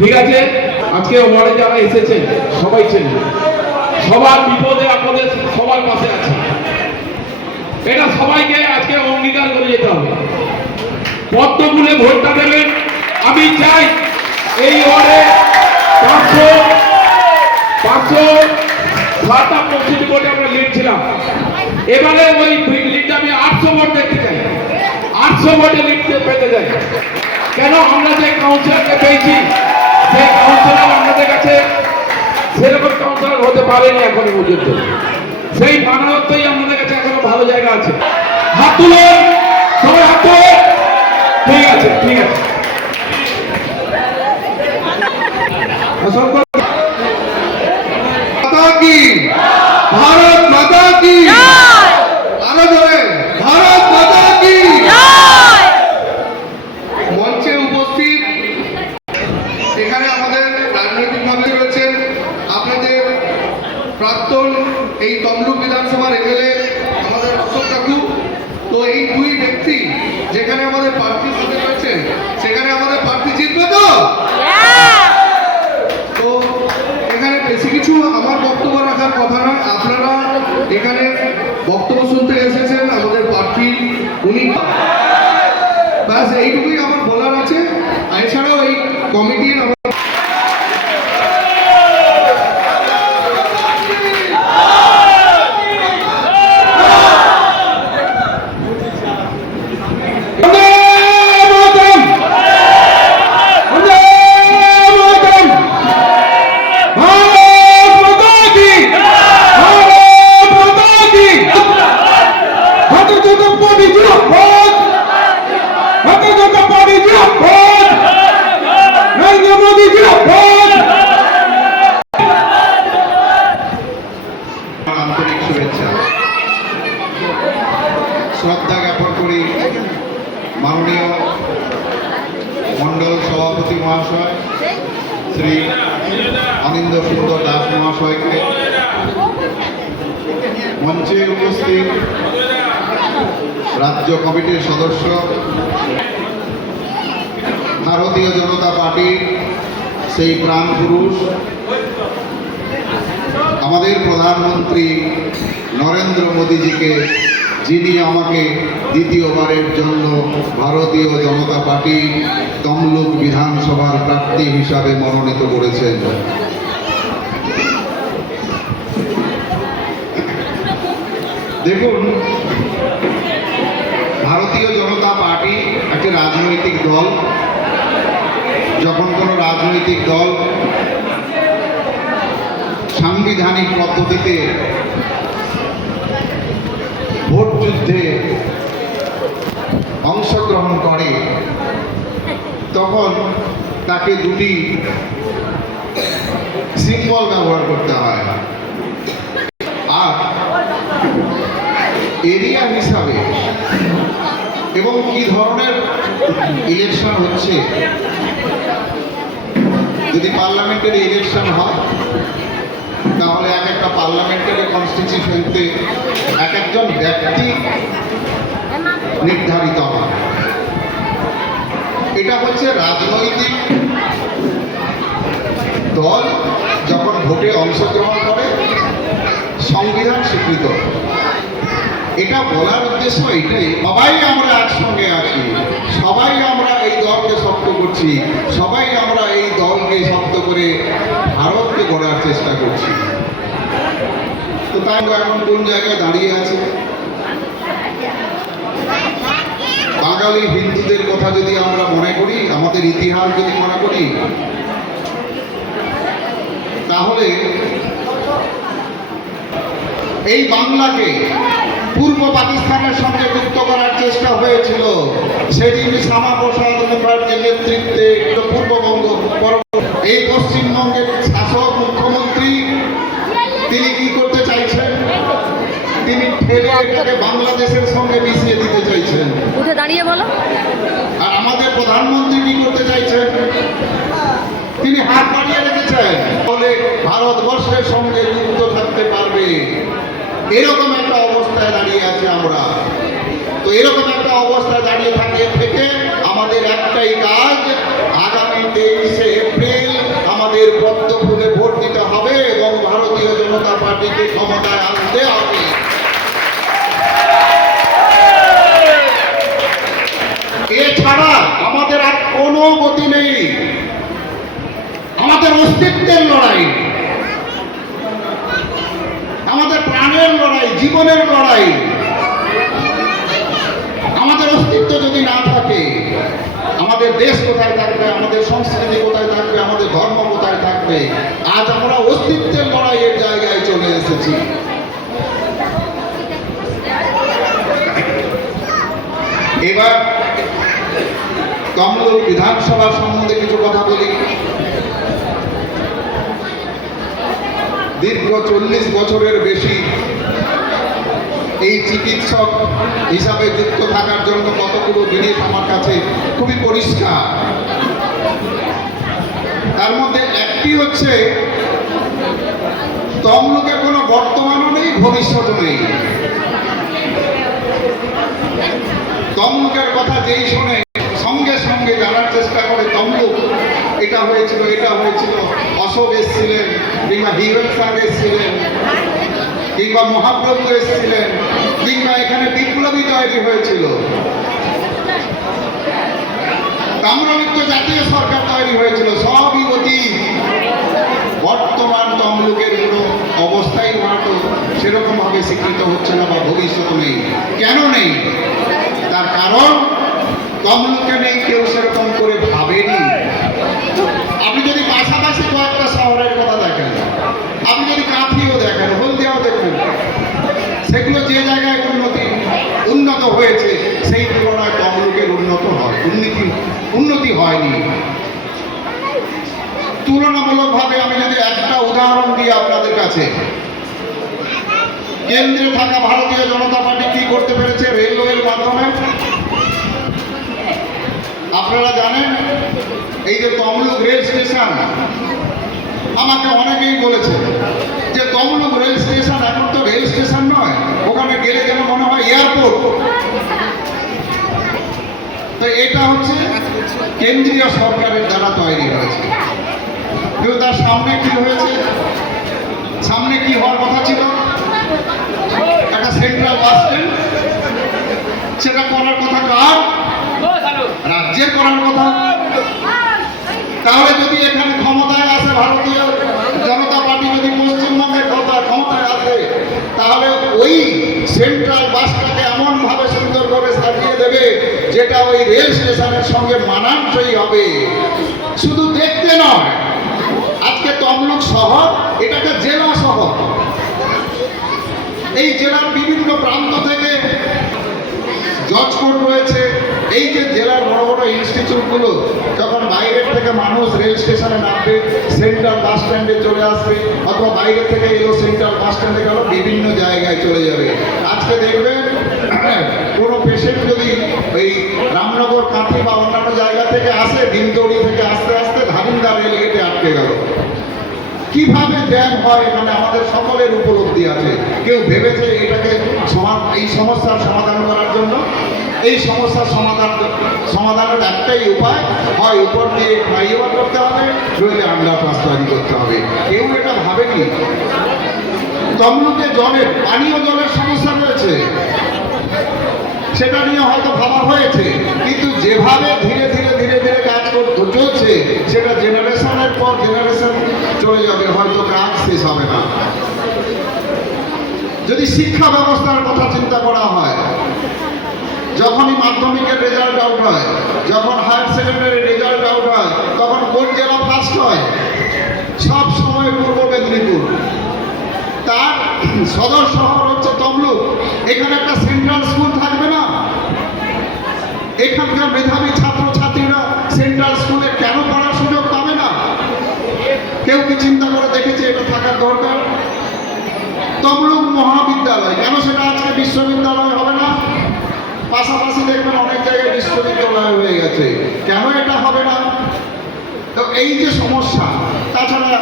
ঠিক আছে, আজকে ওয়ার্ডে যারা এসেছেন সবাই চেনেন, সবার বিপদে আপদে সবার পাশে আছে, এটা সবাইকে আজকে অঙ্গীকার করে যেতে হবে। পদ্মফুলে ভোটটা দেবেন। আমি চাই এই ওয়ার্ডে 500 পশ্চিম ভোটে আমরা লিড ছিলাম, এবারে ওই লিডটা আমি 800 ভোট দেখতে চাই, 800 ভোটে লিড পেতে যাই। কেন আমরা যে কাউন্সিলরকে পেয়েছি সেই কাউন্সিলর আমাদের কাছে সেরকম কাউন্সিলর হতে পারেনি এখনো পর্যন্ত, সেই মানবত্বই আমাদের কাছে এখনো ভালো জায়গা আছে। হাত তুলুন সবাই, হাত তুলুন। ঠিক আছে, ঠিক আছে। ভারত মাতা কি, আরো ধরে ভারত মাতা কি। মঞ্চে উপস্থিত এখানে আমাদের রাজনৈতিক ভাবে রয়েছেন আপনাদের প্রাক্তন এই তমলুক বিধানসভার এমএলএ আমাদের অশোক কাকু। তো এই দুই ব্যক্তি যেখানে আমাদের প্রার্থী সাথে রয়েছেন সেখানে আমাদের প্রার্থী জিতবে তো। তো এখানে বেশি কিছু আমার বক্তব্য রাখার কথা নয়, আপনারা এখানে বক্তব্য শুনতে এসেছেন আমাদের প্রার্থী উনি, ব্যাস এইটুকুই আমার বলার আছে। এছাড়াও এই কমিটির আন্তরিক শুভেচ্ছা শ্রদ্ধা জ্ঞাপন করি মাননীয় মণ্ডল সভাপতি মহাশয় শ্রী অনিন্দ সুন্দর দাস মহাশয়কে, মঞ্চে উপস্থিত রাজ্য কমিটির সদস্য, ভারতীয় জনতা পার্টির সেই প্রাণ পুরুষ আমাদের প্রধানমন্ত্রী নরেন্দ্র মোদীজিকে, যিনি আমাকে দ্বিতীয়বারের জন্য ভারতীয় জনতা পার্টি তমলুক বিধানসভার প্রার্থী হিসাবে মনোনীত করেছেন। দেখুন, ভারতীয় জনতা পার্টি একটি রাজনৈতিক দল। যখন কোনো রাজনৈতিক দল সাংবিধানিক পদ্ধতিতে ভোট যুদ্ধে অংশগ্রহণ করে তখন তাকে দুটি সিম্বল ব্যবহার করতে হয়। আর এরিয়া হিসাবে এবং কি ধরনের ইলেকশন হচ্ছে, যদি পার্লামেন্টারি ইলেকশন হয় তাহলে এক একটা পার্লামেন্টারি কনস্টিটিউশনতে এক একজন ব্যক্তি নির্ধারিত হয়। এটা হচ্ছে রাজনৈতিক দল যখন ভোটে অংশগ্রহণ করে সংবিধান স্বীকৃত। এটা বলার উদ্দেশ্য এটাই, সবাই আমরা একসঙ্গে আছি, সবাই আমরা এই দলকে শক্ত করছি, সবাই আমরা এই দলকে শক্ত করে ভারতকে গড়ার চেষ্টা করছি। তো তাই এখন কোন জায়গায় দাঁড়িয়ে আছে? বাঙালি হিন্দুদের কথা যদি আমরা মনে করি, আমাদের ইতিহাস যদি মনে করি, তাহলে এই বাংলাকে পূর্ব পাকিস্তানের সঙ্গে যুক্ত করার চেষ্টা হয়েছিল। সেদিন শ্যামাপ্রসাদ মুখার্জির নেতৃত্বে পূর্ববঙ্গ, এই পশ্চিমবঙ্গের শাসক মুখ্যমন্ত্রী তিনি কি করতে চাইছেন? তিনি ঠেলে এটাকে বাংলাদেশের সঙ্গে মিশিয়ে দিতে চাইছেন। উঠে দাঁড়িয়ে বলো। আর আমাদের প্রধানমন্ত্রী কি করতে চাইছেন? তিনি হাত বাড়িয়ে রেখেছেন, বলে ভারতবর্ষের সঙ্গে যুক্ত থাকতে পারবে। এরকম একটা অবস্থায় দাঁড়িয়ে আছে আমরা। তো এরকম একটা অবস্থায় দাঁড়িয়ে থেকে আমাদের একটাই কাজ, আগামী 23শে এপ্রিল ফুলে ভোট দিতে হবে এবং ভারতীয় জনতা পার্টিকে ক্ষমতায় আনতে হবে। এছাড়া আমাদের আর কোনো গতি নেই। আমাদের অস্তিত্বের লড়াই, আমাদের প্রাণের লড়াই, জীবনের লড়াই। আমাদের অস্তিত্ব যদি না থাকে, আমাদের দেশ কোথায় থাকবে, আমাদের সংস্কৃতি কোথায় থাকবে, আমাদের ধর্ম কোথায় থাকবে? আজ আমরা অস্তিত্বের লড়াইয়ের জায়গায় চলে এসেছি। এবার তমলুক বিধানসভা সম্বন্ধে কিছু কথা বলি। দীর্ঘ 40 বছরের বেশি এই চিকিৎসক হিসাবে যুক্ত থাকার জন্য কতগুলো জিনিস আমার কাছে খুবই পরিষ্কার। তার মধ্যে একটি হচ্ছে, তমলুকে কোনো বর্তমানও নেই, ভবিষ্যৎও নেই। তমলুকের কথা যেই শোনে সঙ্গে সঙ্গে জানার চেষ্টা করে তমলুক এটা হয়েছিল, এটা হয়েছিল, অশোক এসেছিলেন, কিংবা হিরণ স্যার এসেছিলেন, কিংবা মহাপ্রভু এসেছিলেন, কিংবা এখানে বিপ্লবী তৈরি হয়েছিল, তাম্রলিপ্ত জাতীয় সরকার তৈরি হয়েছিল। সবই অতীত। বর্তমান তমলুকের কোনো অবস্থাই হয়তো সেরকম ভাবে স্বীকৃত হচ্ছে না বা ভবিষ্যৎ নেই। কেন নেই? তার কারণ তমলুকে নেই, কেউ সেরকম করে ভাবেনি। আপনি যদি পাশাপাশি কয়েকটা শহরের কথা দেখেন, আপনি যদি কাঁথিও দেখেন, হলদিয়াও দেখেন, সেগুলো যে জায়গায় উন্নত হয়েছে সেই তুলনায় তমলুকের উন্নতি হয়নি। তুলনামূলকভাবে আমি যদি একটা উদাহরণ দিই আপনাদের কাছে, কেন্দ্রে থাকা ভারতীয় জনতা পার্টি কি করতে পেরেছে রেলওয়ের মাধ্যমে? আপনারা জানেন, এই যে তমলুক রেল স্টেশন, আমাকে অনেকেই বলেছে যে তমলুক রেল স্টেশন এখন তো রেল স্টেশন নয়, ওখানে গেলে যেন মনে হয় এয়ারপোর্ট। তো এটা হচ্ছে কেন্দ্রীয় সরকারের দ্বারা তৈরি হয়েছে। কিন্তু তার সামনে কি হয়েছে? সামনে কি হওয়ার কথা ছিল? একটা সেন্ট্রাল বাস স্ট্যান্ড। সেটা করার কথা কার? রাজ্যের করার কথা। তাহলে যদি এখানে ক্ষমতায় আসে ভারতীয় জনতা পার্টি, যদি পশ্চিমবঙ্গের ক্ষমতায় আসে, তাহলে ওই সেন্ট্রাল বাসটাকে এমনভাবে সুন্দরভাবে সাজিয়ে দেবে যেটা ওই রেল স্টেশনের সঙ্গে মানানসই হবে। শুধু দেখতে নয়, আজকে তমলুক শহর এটাকে জেলা শহর। এই জেলার বিভিন্ন প্রান্ত থেকে জজ কোর্ট রয়েছে। এই যে জেলার বড় বড় ইনস্টিটিউটগুলো, যখন বাইরের থেকে মানুষ রেল স্টেশনে নামবে, সেন্ট্রাল বাস স্ট্যান্ডে চলে আসবে, অথবা বাইরে থেকে এলো সেন্ট্রাল বাস স্ট্যান্ডে গেল, বিভিন্ন জায়গায় চলে যাবে। আজকে দেখবেন কোনো পেশেন্ট যদি ওই রামনগর, কাঁথি বা অন্যান্য জায়গা থেকে আসে, ডিমতৌড়ি থেকে আসতে আসতে ধারিন্দা রেল গেটে আটকে গেল। কিভাবে জ্যাম হয় এখানে আমাদের সকলের উপলব্ধি আছে। কেউ ভেবেছে এটাকে এই সমস্যার সমাধান করার জন্য? এই সমস্যার সমাধানের একটাই উপায়, হয় উপর দিয়ে ফ্লাইওভার করতে হবে, নইলে আন্ডারপাস তৈরি করতে হবে। কেউ এটা ভাবেনি। তমলুকে পানীয় জলের সমস্যা রয়েছে, সেটা নিয়ে হয়তো ভাবা হয়েছে, কিন্তু যেভাবে ধীরে ধীরে ধীরে ধীরে কাজ চলছে, সেটা জেনারেশনের পর জেনারেশন চলে যাবে, হয়তো কাজ শেষ হবে না। যদি শিক্ষা ব্যবস্থার কথা চিন্তা করা হয়, যখনই মাধ্যমিকের রেজাল্ট আউট হয়, যখন হায়ার সেকেন্ডারি রেজাল্ট আউট হয়, তখন কোন জেলা ফার্স্ট হয়? সব সময় পূর্ব মেদিনীপুর। তার সদর শহর হচ্ছে তমলুক। এখানে একটা সেন্ট্রাল স্কুল থাকবে না? এখানকার মেধাবী ছাত্রছাত্রীরা সেন্ট্রাল স্কুলে কেন পড়ার সুযোগ পাবে না? কেউ কি চিন্তা করে দেখেছে এটা থাকার দরকার? তমলুক মহাবিদ্যালয়, কেন সেটা আজকে বিশ্ববিদ্যালয় হবে না? পাশাপাশি দেখবেন অনেক জায়গায় বিশ্ববিদ্যালয় হয়ে গেছে, কেন এটা হবে না? তো এই যে সমস্যা, তাছাড়া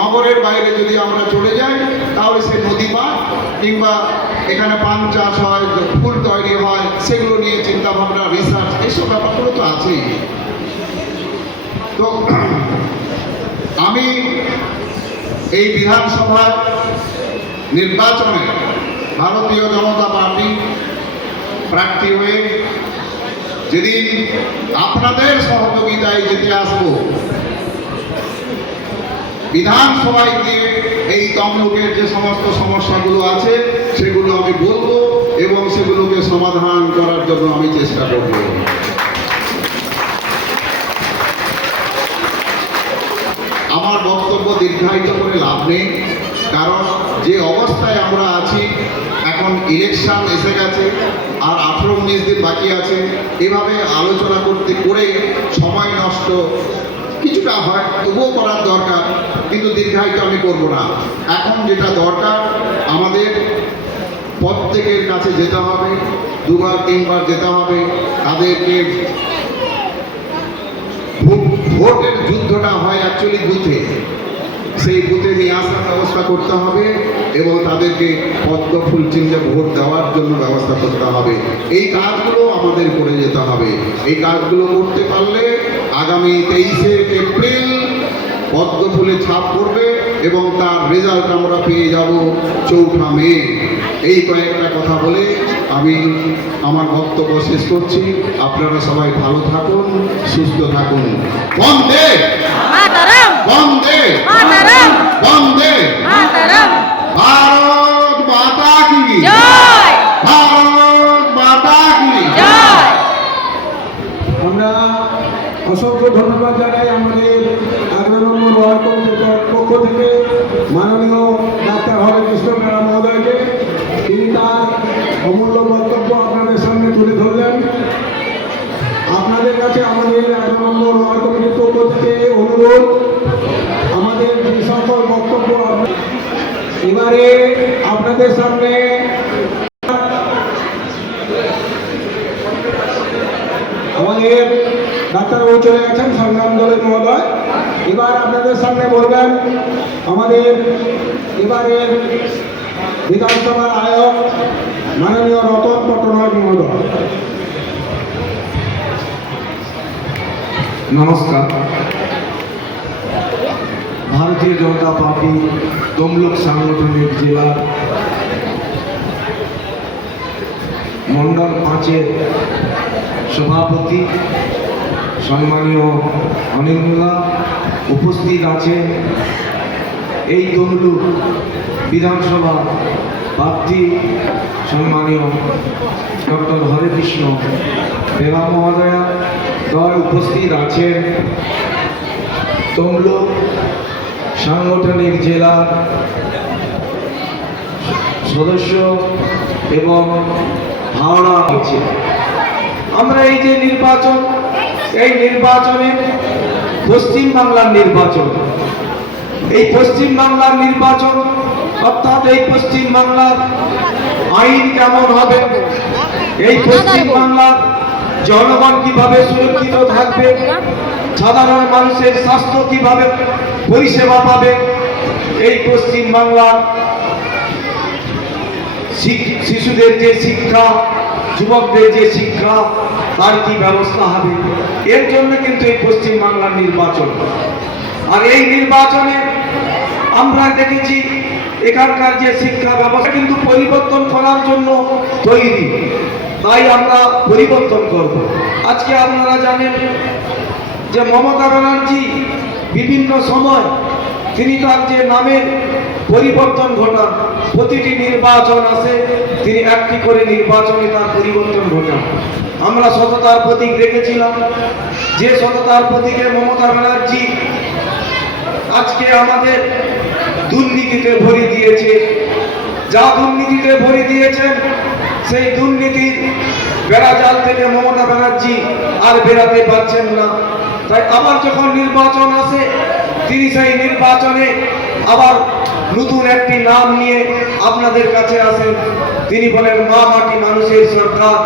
নগরের বাইরে যদি আমরা চলে যাই, তাহলে সে নদী বাঁধ কিংবা এখানে পান চাষ হয়, ফুল তৈরি হয়, সেগুলো নিয়ে চিন্তা ভাবনা, রিসার্চ, এইসব ব্যাপারগুলো তো আছেই। তো আমি এই বিধানসভার নির্বাচনে ভারতীয় জনতা পার্টি প্রার্থী হয়ে যেদিন আপনাদের সহযোগিতায় যেতে আসবো, বিধানসভায় গিয়ে এই তমলুকের যে সমস্ত সমস্যাগুলো আছে সেগুলো আমি বলবো এবং সেগুলোকে সমাধান করার জন্য আমি চেষ্টা করব। আমার বক্তব্য দীর্ঘায়িত করে লাভ নেই, কারণ যে অবস্থায় আমরা আছি এখন ইলেকশন এসে গেছে আর 18-19 দিন বাকি আছে। এভাবে আলোচনা করতে করে সময় নষ্ট কিছুটা হয়, তবুও করার দরকার, কিন্তু দীর্ঘায়িত আমি করব না। এখন যেটা দরকার, আমাদের প্রত্যেকের কাছে যেতে হবে, 2বার 3বার যেতে হবে, তাদেরকে ভোটের যুদ্ধটা হয় অ্যাকচুয়ালি বুথে, সেই বুথে নিয়ে আসার ব্যবস্থা করতে হবে এবং তাদেরকে পদ্ম ফুল চিহ্নে ভোট দেওয়ার জন্য ব্যবস্থা করতে হবে। এই কাজগুলো আমাদের করে যেতে হবে। এই কাজগুলো করতে পারলে আগামী 23শে এপ্রিল পদ্ম ফুলে ছাপ পড়বে এবং তার রেজাল্ট আমরা পেয়ে যাব 4 মে। এই কয়েকটা কথা বলে আমি আমার বক্তব্য শেষ করছি। আপনারা সবাই ভালো থাকুন, সুস্থ থাকুন। বন্দে মাতরম, বন্দে মাতরম, বন্দে মাতরম, ভারত মাতা কি জয়, ভারত মাতা কি জয়। আমরা অসংখ্য ধন্যবাদ জানাই আমাদের 11 নম্বর ওয়ার্ড কমিটির পক্ষ থেকে মাননীয় ডাক্তার হরেকৃষ্ণ বেড়া মহোদয়কে। তিনি তার অমূল্য বক্তব্য আপনাদের সামনে তুলে ধরলেন। আপনাদের কাছে আমাদের 11 নম্বর ওয়ার্ড কমিটির পক্ষ থেকে অনুরোধ, আমাদের যে সকল বক্তব্য এবারে আপনাদের সামনে আমাদের ডাক্তারবাবু চলে গেছেন, সংগ্রাম দলের মহোদয়। এবার আপনাদের সামনে বলবেন আমাদের এবারের বিধানসভার আয়োগ মাননীয় রতন পট্টনায়ক মহোদয়। নমস্কার। ভারতীয় জনতা পার্টি তমলুক সাংগঠনিক জেলা মণ্ডল 5-এর সভাপতি সম্মানীয় অনির্মলা উপস্থিত আছে। এই তমলুক বিধানসভা প্রার্থী সম্মানীয় ডক্টর হরেকৃষ্ণ বেলা মহোদয়া দয় উপস্থিত আছেন। তমলুক সাংগঠনিক জেলার সদস্য এবং হাওড়া আছে। আমরা এই যে নির্বাচন, এই নির্বাচনে পশ্চিমবাংলার নির্বাচন, এই পশ্চিমবাংলার নির্বাচন অর্থাৎ এই পশ্চিমবাংলার আইন কেমন হবে, এই পশ্চিমবাংলার জনগণ কিভাবে সুরক্ষিত থাকবে, সাধারণ মানুষের স্বাস্থ্য কিভাবে পরিষেবা পাবে, এই পশ্চিমবাংলার শিশুদের যে শিক্ষা, যুবকদের যে শিক্ষা, তার কি ব্যবস্থা হবে, এর জন্য কিন্তু এই পশ্চিমবাংলার নির্বাচন। আর এই নির্বাচনে আমরা দেখেছি এখানকার যে শিক্ষা ব্যবস্থা কিন্তু পরিবর্তন করার জন্য তৈরি, তাই আমরা পরিবর্তন করব। আজকে আপনারা জানেন যে মমতা ব্যানার্জি বিভিন্ন সময় তিনি তার যে নামের পরিবর্তন ঘটান, প্রতিটি নির্বাচন আসে তিনি একটি করে নির্বাচনে তার পরিবর্তন ঘটান। আমরা সততার প্রতীক রেখেছিলাম, যে সততার প্রতীকে মমতা ব্যানার্জি আজকে আমাদের দুর্নীতিতে ভরে দিয়েছে। যা দুর্নীতিতে ভরে দিয়েছেন সেই দুর্নীতির বেড়াজাল থেকে মমতা ব্যানার্জি আর বেরাতে পারছেন না। তাই আবার যখন নির্বাচন আসে তিনি সেই নির্বাচনে আবার নতুন একটি নাম নিয়ে আপনাদের কাছে আসেন। তিনি বলেন মা মাটি মানুষের সরকার,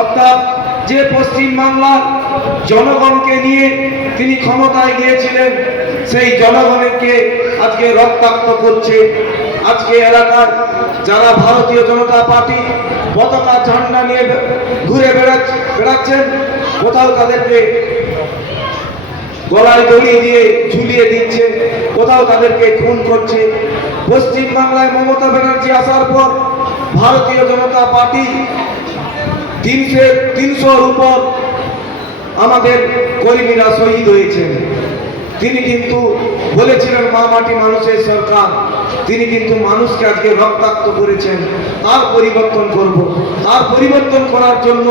অর্থাৎ যে পশ্চিমবাংলার জনগণকে নিয়ে তিনি ক্ষমতায় গিয়েছিলেন সেই জনগণকে আজকে রক্তাক্ত করছে। আজকে এলাকার যারা ভারতীয় জনতা পার্টি পতাকা ঝান্ডা নিয়ে ঘুরে বেড়াচ্ছেন, কোথাও তাদেরকে গলায় দড়ি দিয়ে ঝুলিয়ে দিচ্ছে, কোথাও তাদেরকে খুন করছে। পশ্চিম বাংলায় মমতা ব্যানার্জি আসার পর ভারতীয় জনতা পার্টি 300-র উপর আমাদের কর্মীরা শহীদ হয়েছেন। তিনি কিন্তু বলেছিলেন মা মাটি মানুষের সরকার, তিনি কিন্তু মানুষকে আজকে রক্তাক্ত করেছেন। তার পরিবর্তন করব, তার পরিবর্তন করার জন্য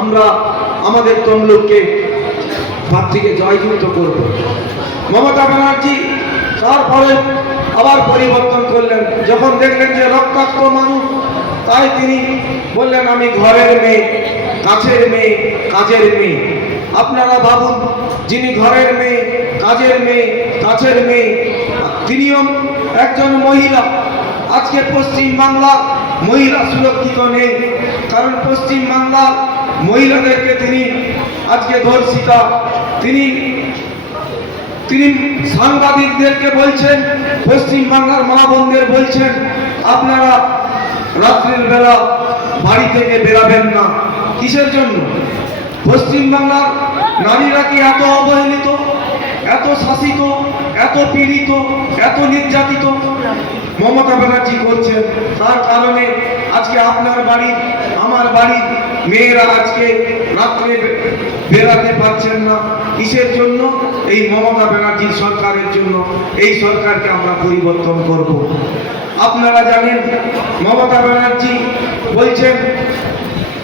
আমরা আমাদের তমলুককে প্রার্থীকে জয়যুক্ত করব। মমতা ব্যানার্জি তারপরে আবার পরিবর্তন করলেন, যখন দেখলেন যে রক্তাক্ত মানুষ, তাই তিনি বললেন আমি ঘরের মেয়ে, কাছের মেয়ে, কাজের মেয়ে। আপনারা ভাবুন, যিনি ঘরের মেয়ে, কাজের মেয়ে, কাছের মেয়ে, তিনিও একজন মহিলা। আজকে পশ্চিম বাংলা মহিলা সুরক্ষিত নেই, কারণ পশ্চিম বাংলার মহিলাদেরকে তিনি আজকে ধর্ষিতা। তিনি সাংবাদিকদেরকে বলছেন, পশ্চিম বাংলার মা বোনদের বলছেন আপনারা রাত্রির বেলা বাড়ি থেকে বেরাবেন না। কিসের জন্য? পশ্চিম বাংলার নারীরা কি এত অবহেলিত, এত শাসিত, এত পীড়িত, এত নির্যাতিত? মমতা ব্যানার্জি করছেন, তার কারণে আজকে আপনার বাড়ি, আমার বাড়ির মেয়েরা আজকে রাত্রে বেরাতে পারছেন না। কিসের জন্য? এই মমতা ব্যানার্জির সরকারের জন্য। এই সরকারকে আমরা পরিবর্তন করব। আপনারা জানেন মমতা ব্যানার্জি বলছেন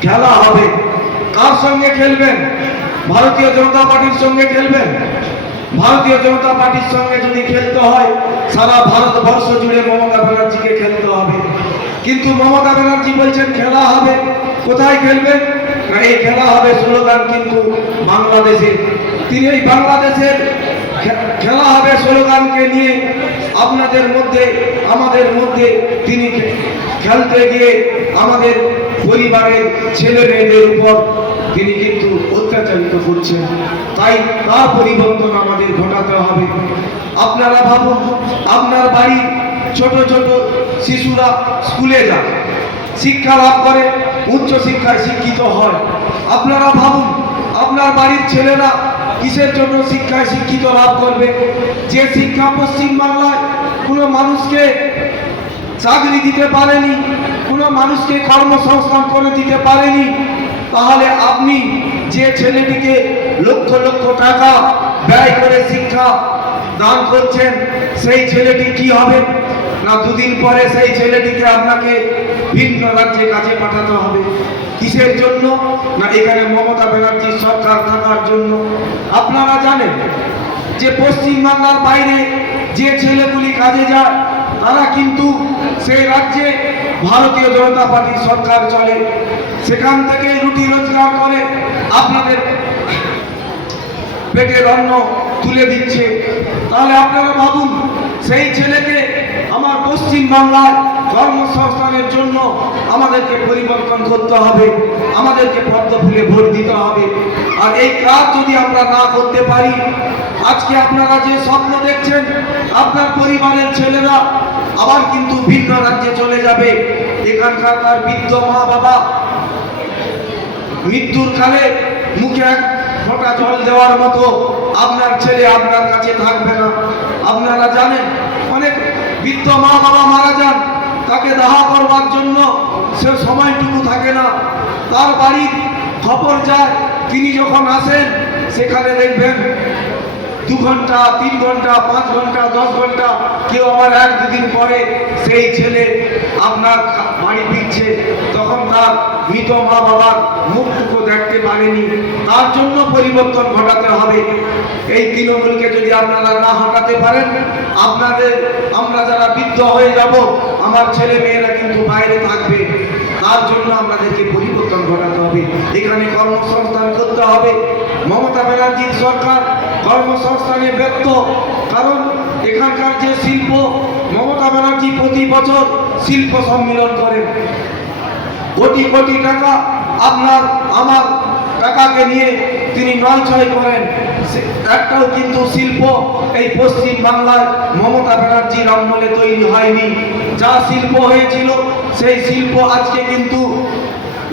খেলা হবে। কার সঙ্গে খেলবেন? ভারতীয় জনতা পার্টির সঙ্গে খেলবেন। ভারতীয় জনতা পার্টির সঙ্গে যদি খেলতে হয়, সারা ভারতবর্ষ জুড়ে মমতা ব্যানার্জিকে খেলতে হবে। কিন্তু মমতা ব্যানার্জি বলছেন খেলা হবে। কোথায় খেলবেন? না, এই খেলা হবে স্লোগান কিন্তু বাংলাদেশে। তিনি এই বাংলাদেশের খেলা হবে স্লোগানকে নিয়ে আপনাদের মধ্যে, আমাদের মধ্যে তিনি খেলতে গিয়ে আমাদের পরিবারের ছেলে মেয়েদের উপর তিনি কিন্তু অত্যাচারিত করছেন। তাই তার পরিবর্তন আমাদের ঘটাতে হবে। আপনারা ভাবুন, আপনার বাড়ির ছোট ছোট শিশুরা স্কুলে যায়, শিক্ষা লাভ করে, উচ্চ শিক্ষায় শিক্ষিত হয়। আপনারা ভাবুন, আপনার বাড়ির ছেলেরা কিসের জন্য শিক্ষায় শিক্ষিত লাভ করবে? যে শিক্ষা পশ্চিম বাংলায় কোনো মানুষকে চাকরি দিতে পারেনি, কোনো মানুষকে কর্মসংস্থান করে দিতে পারেনি, তাহলে আপনি যে ছেলেটিকে লক্ষ লক্ষ টাকা ব্যয় করে শিক্ষা দান করছেন, সেই ছেলেটি কি হবে? না, দুদিন পরে সেই ছেলেটিকে আপনাকে ভিন্ন রাজ্যে কাজে পাঠাতে হবে। কিসের জন্য? না, এখানে মমতা ব্যানার্জির সরকার থাকার জন্য। আপনারা জানেন যে পশ্চিম বাংলার বাইরে যে ছেলেগুলি কাজে যায়, তারা কিন্তু সেই রাজ্যে ভারতীয় জনতা পার্টির সরকার চলে, সেখান থেকে রুটি রোজগার করে আপনাদের পেটের অন্ন তুলে দিচ্ছে। তাহলে আপনারা ভাবুন, সেই ছেলেকে আমার পশ্চিম বাংলায় কর্মসংস্থানের জন্য আমাদেরকে পরিবর্তন করতে হবে, আমাদেরকে পদ্ম ফুলে ভোট দিতে হবে। আর এই কাজ যদি আমরা না করতে পারি, আজকে আপনারা যে স্বপ্ন দেখছেন আপনার পরিবারের ছেলেরা আবার কিন্তু ভিন্ন রাজ্যে চলে যাবে, এখানকার তার বৃদ্ধ মা বাবা মৃত্যুর কালে মুখে এক ফোঁটা জল দেওয়ার মতো আপনার ছেলে আপনার কাছে থাকবে না। আপনারা জানেন অনেক বৃদ্ধ মা বাবা মারা যান, তাকে দাহ করবার জন্য সে সময়টুকু থাকে না। তার বাড়ির খবর যায়, তিনি যখন আসেন সেখানে দেখবেন 2 ঘন্টা, 3 ঘন্টা, 5 ঘন্টা, 10 ঘন্টা, কেউ আবার 1-2 দিন পরে সেই ছেলে আপনার বাড়ি ফিরছে, তখন তার মৃত মা বাবার মুখটুকু দেখতে পারেনি। তার জন্য পরিবর্তন ঘটাতে হবে। এই তৃণমূলকে যদি আপনারা না হটাতে পারেন, আমরা যারা বৃদ্ধ হয়ে যাব, আমার ছেলে মেয়েরা কিন্তু বাইরে থাকবে। তার জন্য আমাদেরকে পরিবর্তন ঘটাতে হবে, এখানে কর্মসংস্থান করতে হবে। মমতা ব্যানার্জির সরকার কর্মসংস্থানে ব্যর্থ, কারণ এখানকার যে শিল্প, মমতা ব্যানার্জি প্রতি বছর শিল্প সম্মেলন করেন, কোটি কোটি টাকা আপনার আমার টাকাকে নিয়ে তিনি নয় করেন। একটাও কিন্তু শিল্প এই পশ্চিম বাংলায় মমতা ব্যানার্জির আমলে তৈরি হয়নি। যা শিল্প হয়েছিল সেই শিল্প আজকে কিন্তু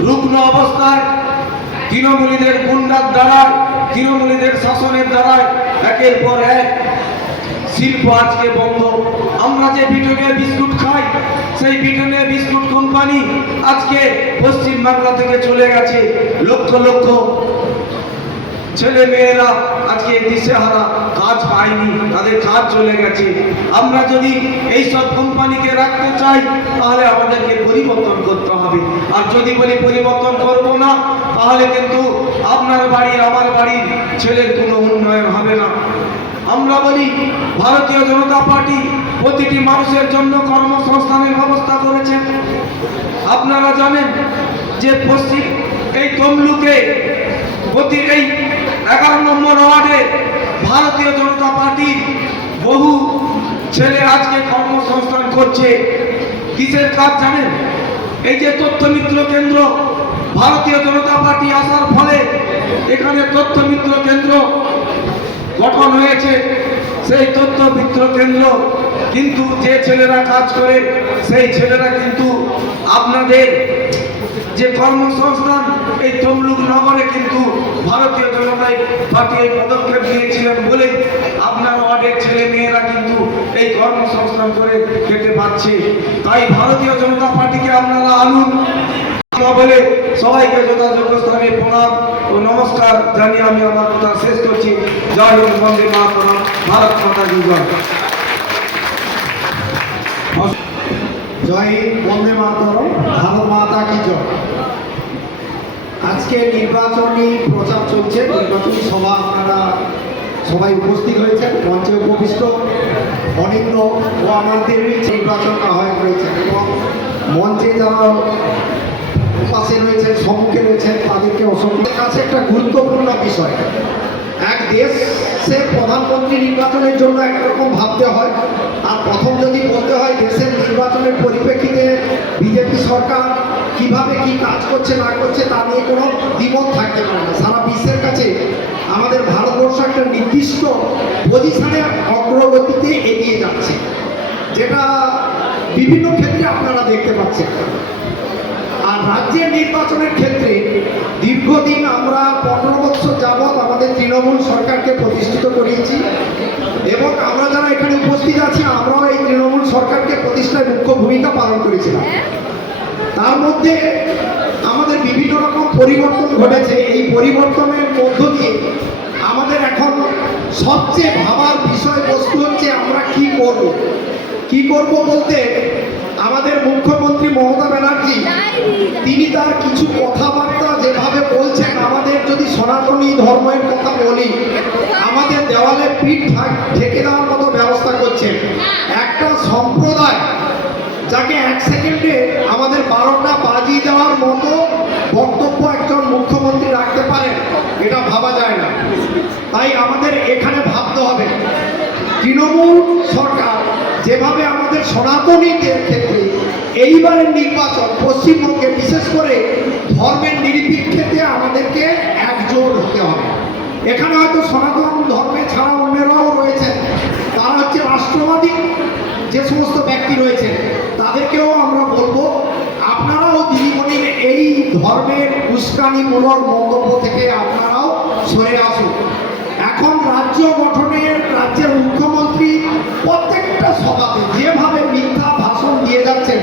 রুগ্ন অবস্থায় তৃণমূলীদের গুন্ডার দ্বারা, তৃণমূলীদের শাসনের দ্বারা একের পর এক শিল্প আজকে বন্ধ। আমরা যে ব্রিটেনের বিস্কুট খাই, সেই ব্রিটেনের বিস্কুট কোম্পানি আজকে পশ্চিম বাংলা থেকে চলে গেছে। লক্ষ লক্ষ ছেলে মেয়েরা আজকে দিশেহারা, কাজ পায়নি, তাদের কাজ চলে গেছে। আমরা যদি এই সব কোম্পানিকে রাখতে চাই তাহলে আমাদেরকে পরিবর্তন করতে হবে। আর যদি বলি পরিবর্তন করব না, তাহলে কিন্তু আপনার বাড়ির আমার বাড়ির ছেলের কোনো উন্নয়ন হবে না। আমরা বলি ভারতীয় জনতা পার্টি প্রতিটি মানুষের জন্য কর্মসংস্থানের ব্যবস্থা করেছেন। আপনারা জানেন যে পশ্চিম এই তমলুকে প্রতি এই 11 নম্বর ওয়ার্ডে ভারতীয় জনতা পার্টির বহু ছেলে আজকে কর্মসংস্থান করছে। কিসের কাজ জানেন? এই যে তথ্য মিত্র কেন্দ্র, ভারতীয় জনতা পার্টি আসার ফলে এখানে তথ্য মিত্র কেন্দ্র গঠন হয়েছে। সেই তথ্য মিত্র কেন্দ্র কিন্তু যে ছেলেরা কাজ করে, সেই ছেলেরা কিন্তু আপনাদের যে কর্মসংস্থান এই তমলুক নগরে কিন্তু ভারতীয় জনতা পার্টি এই পদক্ষেপ নিয়েছিলেন বলে আপনার ওয়ার্ডের ছেলে মেয়েরা কিন্তু এই কর্মসংস্থান করে খেতে পাচ্ছে। তাই ভারতীয় জনতা পার্টিকে আপনারা আনুন বলে সবাইকে যথাযোগ্য স্থানে প্রণাম ও নমস্কার জানিয়ে আমি আমার কথা শেষ করছি। জয় হিন্দ, বন্দে মাতরম, ভারত মাতা কি জয়। জয় হিন্দ, বন্দে মাতরম, ভারত মাতা কি জয়। আজকে নির্বাচনী প্রচার চলছে, নির্বাচনী সভা আপনারা সবাই উপস্থিত হয়েছেন। মঞ্চে উপবিষ্ট অনিন্দ ও আমাদের নির্বাচন আহ্বায়ক রয়েছেন এবং মঞ্চে যারা পাশে রয়েছেন, সম্মুখে রয়েছেন, তাদেরকে অসংখ্য কাছে একটা গুরুত্বপূর্ণ বিষয়। এক দেশের প্রধানমন্ত্রী নির্বাচনের জন্য একরকম ভাবতে হয়, আর প্রথম যদি বলতে হয় দেশের নির্বাচনের পরিপ্রেক্ষিতে বিজেপি সরকার কিভাবে কি কাজ করছে না করছে তা নিয়ে কোনো দ্বিমত থাকতে পারে না। সারা বিশ্বের কাছে আমাদের ভারতবর্ষ একটা নির্দিষ্ট পজিশনে অগ্রগতিতে এগিয়ে যাচ্ছে, যেটা বিভিন্ন ক্ষেত্রে আপনারা দেখতে পাচ্ছেন। আর রাজ্যের নির্বাচনের ক্ষেত্রে দীর্ঘদিন আমরা 15 বছর যাবৎ আমাদের তৃণমূল সরকারকে প্রতিষ্ঠিত করিয়েছি এবং আমরা যারা এখানে উপস্থিত আছি আমরাও এই তৃণমূল সরকারকে প্রতিষ্ঠায় মুখ্য ভূমিকা পালন করেছিলাম। তার মধ্যে আমাদের বিভিন্ন রকম পরিবর্তন ঘটেছে। এই পরিবর্তনের মধ্য দিয়ে আমাদের এখন সবচেয়ে ভাবার বিষয়বস্তু হচ্ছে আমরা কি করব বলতে আমাদের মুখ্যমন্ত্রী মমতা ব্যানার্জি তিনি তার কিছু কথাবার্তা যেভাবে বলছেন, আমাদের যদি সনাতনী ধর্মের কথা বলি, আমাদের দেওয়ালে পিঠ ঢেকে দেওয়ার মতো ব্যবস্থা করছেন। একটা সম্প্রদায় যাকে 1 সেকেন্ডে আমাদের 12টা বাজিয়ে দেওয়ার মতো বক্তব্য একজন মুখ্যমন্ত্রী রাখতে পারেন, এটা ভাবা যায় না। তাই আমাদের এখানে ভাবতে হবে তৃণমূল সরকার যেভাবে আমাদের সনাতনীদের ক্ষেত্রে এইবারের নির্বাচন পশ্চিমবঙ্গে বিশেষ করে ধর্মের নিরপেক্ষতে আমাদেরকে একজোট হতে হবে। এখানে হয়তো সনাতন ধর্মে ছাড়া অন্যরাও রয়েছেন, তারা হচ্ছে রাষ্ট্রবাদী যে সমস্ত ব্যক্তি রয়েছেন, তাদেরকেও আমরা বলবো আপনারাও দিদিমণির এই ধর্মের উস্কানিমূলক মন্তব্য থেকে আপনারাও সরে আসুন। এখন রাজ্য গঠনের রাজ্যের মুখ্যমন্ত্রী প্রত্যেকটা সভাতে যেভাবে মিথ্যা ভাষণ দিয়ে যাচ্ছেন,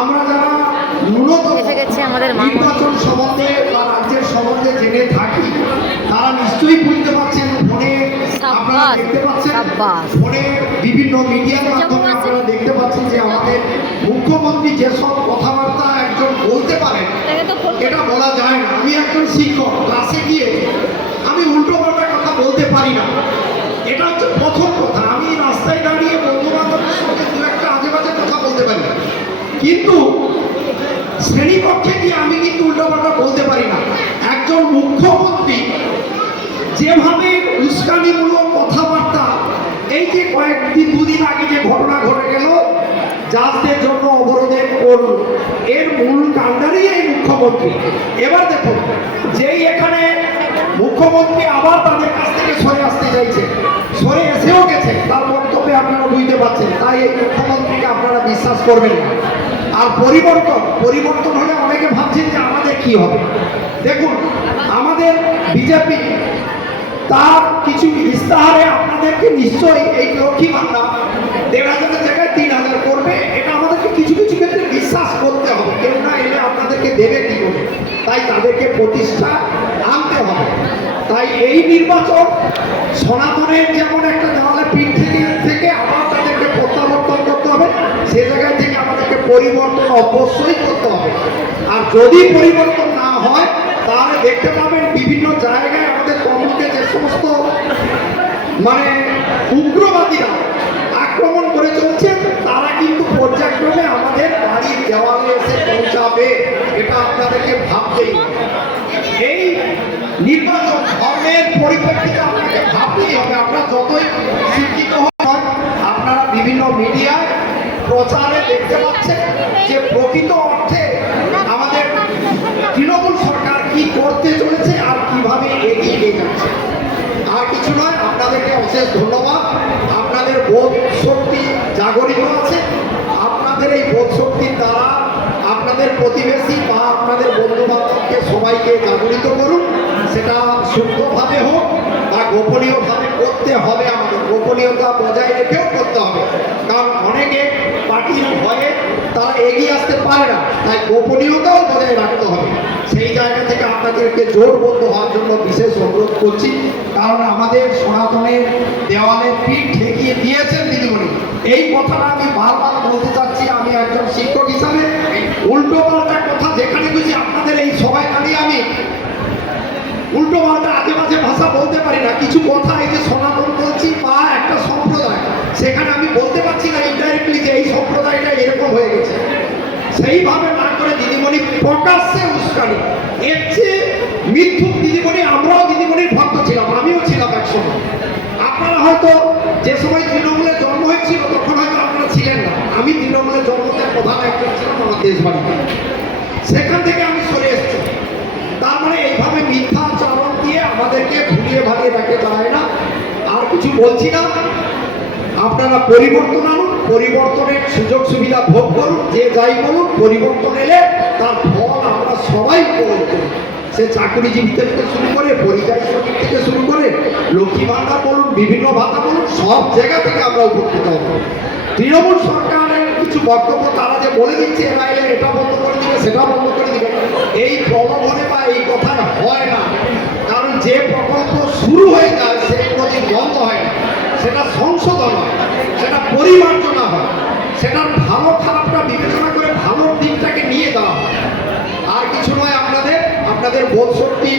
আমরা যারা ন্যূনতম নির্বাচন সম্বন্ধে বা রাজ্যের সম্বন্ধে জেনে থাকি তারা নিশ্চয়ই বুঝতে পারছেন। ফোনে আপনারা দেখতে পাচ্ছেন, ফোনে বিভিন্ন মিডিয়ার মাধ্যমে আপনারা দেখতে পাচ্ছেন যে আমাদের মুখ্যমন্ত্রী যেসব কথাবার্তা একজন বলতে পারেন এটা বলা যায় না। আমি একজন শিক্ষক, ক্লাসে গিয়ে আমি উল্টো পাল্টা কথা বলতে পারি না, এটা হচ্ছে প্রথম কথা। আমি রাস্তায় দাঁড়িয়ে বন্ধু বান্ধবের সঙ্গে দু একটা আজে বাজে কথা বলতে পারি, কিন্তু শ্রেণীকক্ষে গিয়ে আমি কিন্তু উল্টো পাল্টা বলতে পারি না। একজন মুখ্যমন্ত্রী যেভাবে উস্কানিমূলক কথাবার্তা, এই যে দুদিন আগে যে ঘটনা ঘটে গেল জাজদের জন্য অবরোধের করল, এর মূল কাণ্ডারই এই মুখ্যমন্ত্রী। এবার দেখুন, যেই এখানে মুখ্যমন্ত্রী আবার তাদের কাছ থেকে সরে আসতে চাইছে, সরে এসেও গেছে, তার বক্তব্যে আপনারা বুঝতে পারছেন। তাই এই মুখ্যমন্ত্রীকে আপনারা বিশ্বাস করবেন না। আর পরিবর্তন হলে অনেকে ভাবছেন যে আমাদের কি হবে। দেখুন, আমাদের বিজেপি তার কিছু ইস্তাহারে আপনাদের নিশ্চয়ই এই লক্ষ্মী ভাণ্ডার 1,500-এর জায়গায় 3,000 করবে, এটা আমাদেরকে কিছু কিছু ক্ষেত্রে বিশ্বাস করতে হবে। কেউ না এলে আপনাদেরকে দেবে কি করে, তাই তাদেরকে প্রতিষ্ঠা আনতে হবে। তাই এই নির্বাচন সনাতনের যেমন একটা দেওয়ালে পিঠ থেকে আবার তাদেরকে প্রত্যাবর্তন করতে হবে, সে জায়গায় থেকে আমাদেরকে পরিবর্তন অবশ্যই করতে হবে। আর যদি পরিবর্তন না হয় তাহলে দেখতে পাবেন বিভিন্ন জায়গায় আমাদের তমলুকে যে সমস্ত মানে উগ্রবাদীরা আক্রমণ করে চলছে, তারা কিন্তু পর্যায়ক্রমে আমাদের বাড়ির দেওয়ালে এসে পৌঁছাবে, এটা আপনাদেরকে ভাবতেই হবে। এই নির্বাচন ধর্মের পরিপ্রেক্ষিতে আপনাকে ভাবতেই হবে। আপনারা যতই শিক্ষিত হন, আপনারা বিভিন্ন মিডিয়ায় প্রচারে দেখতে পাচ্ছেন যে প্রকৃত অর্থে আমাদের তৃণমূল সরকার কি করতে চলেছে আর কিভাবে এগিয়ে নিয়ে যাচ্ছে। আর কিছু নয়, আপনাদেরকে অশেষ ধন্যবাদ। আপনাদের বোধ শক্তি জাগরিত আছে। আপনাদের এই বোধ শক্তির দ্বারা আপনাদের প্রতিবেশী বা আপনাদের বন্ধু বান্ধবকে সবাইকে জাগরিত করুন, সেটা সূক্ষ্মভাবে হোক বা গোপনীয়ভাবে করতে হবে। আমাদের গোপনীয়তা বজায় রেখেও করতে হবে, কারণ অনেকে পার্টির ভয়ে তারা এগিয়ে আসতে পারে না, তাই গোপনীয়তাও বজায় রাখতে হবে। সেই জায়গা থেকে আপনাদেরকে জোরবদ্ধ হওয়ার জন্য বিশেষ অনুরোধ করছি, কারণ আমাদের সনাতনের দেওয়ালে পিঠ ঠেকিয়ে দিয়েছেন দিদিমণি। এই কথাটা আমি বারবার বলতে চাচ্ছি। আমি একজন শিক্ষক হিসাবে উল্টো পাল্টা কথা যেখানে বুঝি আপনাদের এই সবাই দাঁড়িয়ে আমি উল্টো পাল্টা আজে বাজে ভাষা বলতে পারি না। কিছু কথা এই যে সনাতন বলছি বা একটা সম্প্রদায়, সেখানে আমি বলতে পারছি না ইনডাইরেক্টলি যে এই সম্প্রদায়টা এরকম হয়ে গেছে। সেইভাবে না করে দিদিমণি প্রকাশ্যে উস্কানি, এর চেয়ে মিথ্যুক দিদিমণি। আমরাও দিদিমণির ভক্ত ছিলাম, আমিও ছিলাম একসময়। আপনারা হয়তো যে সময় তৃণমূলের জন্ম হয়েছিল তখন হয়তো আপনারা ছিলেন না। আমি তৃণমূলের জন্মতে প্রধান একজন ছিলাম আমার দেশবাড়িতে, সেখান থেকে আমি সরে এসেছি। তার মানে এইভাবে মিথ্যা চারণ দিয়ে আমাদেরকে ভুলিয়ে ভালিয়ে রাখতে যায় না। আর কিছু বলছি না, আপনারা পরিবর্তন আনুন, পরিবর্তনের সুযোগ সুবিধা ভোগ করুন। যে যাই বলুন, পরিবর্তন এলে তার ফল আমরা সবাই উপভোগ করি। সে চাকরিজীবী থেকে শুরু করে, পরিযায়ী শ্রমিক থেকে শুরু করে, লক্ষ্মী ভাণ্ডার বলুন, বিভিন্ন ভাতা বলুন, সব জায়গা থেকে আমরা উপকৃত হব। তৃণমূল সরকারের কিছু বক্তব্য তারা যে বলে দিচ্ছে এরা এলে এটা বন্ধ করে দিবে, সেটা বন্ধ করে দিবে, এই প্রলোভনে বা এই কথায় হয় না। কারণ যে প্রকল্প শুরু হয়ে যায় সে কোনোদিন বন্ধ হয় না। সেটা সংশোধন হয়, সেটা পরিমার্জনা হয়, সেটার ভালো খারাপটা বিবেচনা করে ভালোর দিকটাকে নিয়ে যাওয়া হয়। আর কিছু নয়, আপনাদের বোধ শক্তি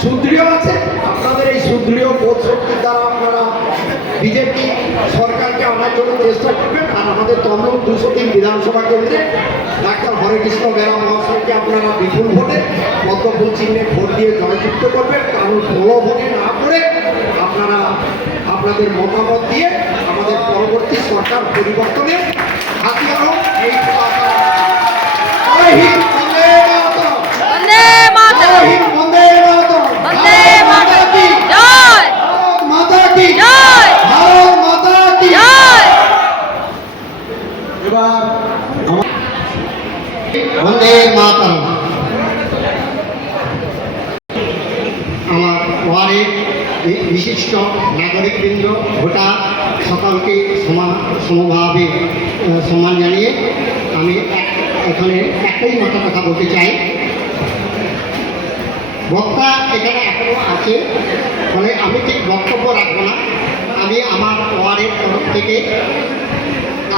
সুদৃঢ় আছে। আপনাদের এই সুদৃঢ় বোধ শক্তির দ্বারা আপনারা বিজেপি সরকারকে আনার জন্য চেষ্টা করবেন। আর আমাদের তমলুক 203 বিধানসভা কেন্দ্রে ডাক্তার হরেকৃষ্ণ বেরা মহাশয়কে আপনারা বিপুল ভোটে পদ্মফুল চিহ্নে ভোট দিয়ে জয়যুক্ত করবেন। কারণ প্রলোভনে না করে আপনারা আপনাদের মতামত দিয়ে আমাদের পরবর্তী সরকার পরিবর্তনে হাতিয়ার হোক। এই জয় হিন্দ, বন্দে মাতরম। বন্দে মাতরম। জয় হিন্দ, বন্দে মাতরম। বন্দে ভারত মাতা মাতরম। কি জয় ভারত মাতা কি জয় ভারত মাতা কি জয়। এবার বন্দে মাতরম। আমার ওয়ার্ডের বিশিষ্ট নাগরিকবৃন্দ, ভোটার সকলকে সমভাবে সম্মান জানিয়ে আমি এখানে একটাই মাত্র কথা বলতে চাই। বক্তা এখানে এখনো আছে, ফলে আমি ঠিক বক্তব্য রাখবো না। আমি আমার ওয়ার্ডের তরফ থেকে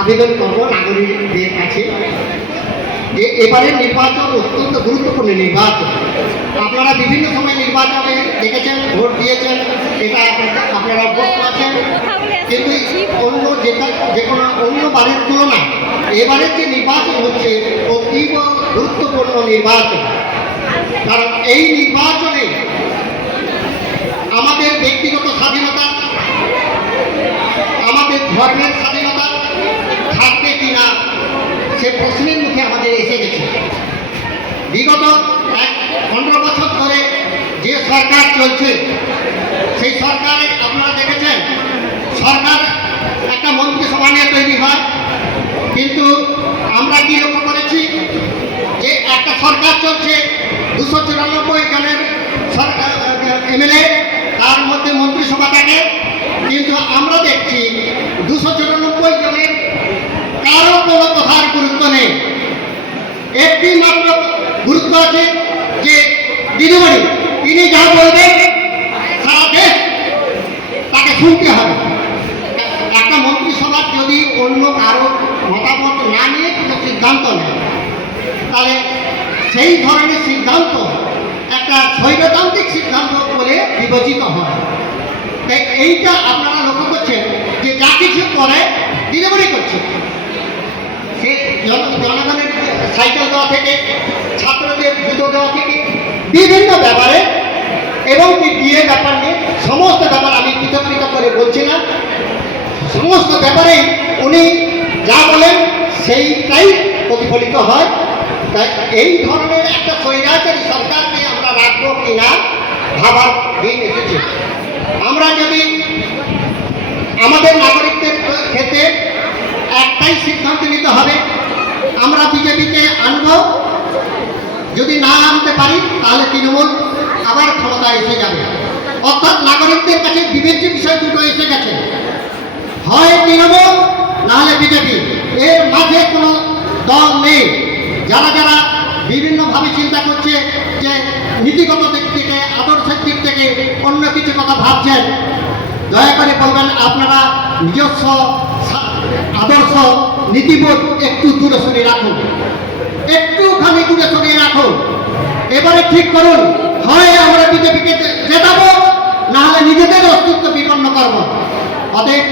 আবেদন করবো নাগরিকদের কাছে যে এবারের নির্বাচন অত্যন্ত গুরুত্বপূর্ণ নির্বাচন। আপনারা বিভিন্ন সময় নির্বাচনে দেখেছেন, ভোট দিয়েছেন, এটা আপনারা অভ্যস্ত আছেন। কিন্তু অন্য যে কোনো অন্য বারের তুলনায় এবারের যে নির্বাচন হচ্ছে অতীব গুরুত্বপূর্ণ নির্বাচন। কারণ এই নির্বাচনে আমাদের ব্যক্তিগত স্বাধীনতা, আমাদের ধর্মের স্বাধীনতা থাকবে কিনা সে প্রশ্নের মুখে আমাদের এসে গেছে। বিগত 15 বছর ধরে যে সরকার চলছে, সেই সরকারে আপনারা দেখেছেন সরকার একটা মন্ত্রিসভা নিয়ে তৈরি হয়, কিন্তু আমরা কি লক্ষ্য করেছি যে একটা সরকার চলছে 294 জনের সরকার এমএলএ, তার মধ্যে মন্ত্রিসভা থাকে কিন্তু আমরা দেখছি 294 জনের কারো কোনো কথার গুরুত্ব নেই। একটি মাত্র গুরুত্ব আছে যে দিদিমণি তিনি যা বলবেন সারা দেশ তাকে শুনতে হবে। একটা মন্ত্রিসভার যদি অন্য কারো মতামত না নিয়ে কোনো সিদ্ধান্ত নেয়, তাহলে সেই ধরনের সিদ্ধান্ত একটা স্বৈরতান্ত্রিক সিদ্ধান্ত বলে বিবেচিত হয়। তাই এইটা আপনারা লক্ষ্য করছেন যে যা কিছু করে দিদিমণি করছে। সে জনগণের সাইকেল দেওয়া থেকে, ছাত্রদের জুতো দেওয়া থেকে, বিভিন্ন ব্যাপারে এবং বিয়ে ব্যাপার নিয়ে সমস্ত ব্যাপার আমি পৃথক করে বলছি না, সমস্ত ব্যাপারেই উনি যা বলেন সেইটাই প্রতিফলিত হয়। তাই এই ধরনের একটা স্বৈরাচারী সরকারকে আমরা রাখবো কিনা ভাবার দিন এসেছে। আমরা যদি আমাদের নাগরিকদের ক্ষেত্রে একটাই সিদ্ধান্ত নিতে হবে, আমরা বিজেপিকে আনব, যদি না আনতে পারি তাহলে তৃণমূল আবার ক্ষমতায় এসে যাবে। অর্থাৎ নাগরিকদের কাছে বিবেচ্য বিষয় দুটো এসে গেছে, হয় তৃণমূল নাহলে বিজেপি, এর মাঝে কোনো দল নেই। যারা যারা বিভিন্নভাবে চিন্তা করছে যে নীতিগত দিক থেকে, আদর্শের দিক থেকে অন্য কিছু কথা ভাবছেন, দয়া করে বলবেন আপনারা নিজস্ব আদর্শ নীতিবোধ একটু দূরে সরিয়ে রাখুন, একটুখানি দূরে সরিয়ে রাখুন। এবারে ঠিক করুন, হয় আমরা বিজেপিকে জেতাবো নাহলে নিজেদের অস্তিত্ব বিপন্ন করব। অতএব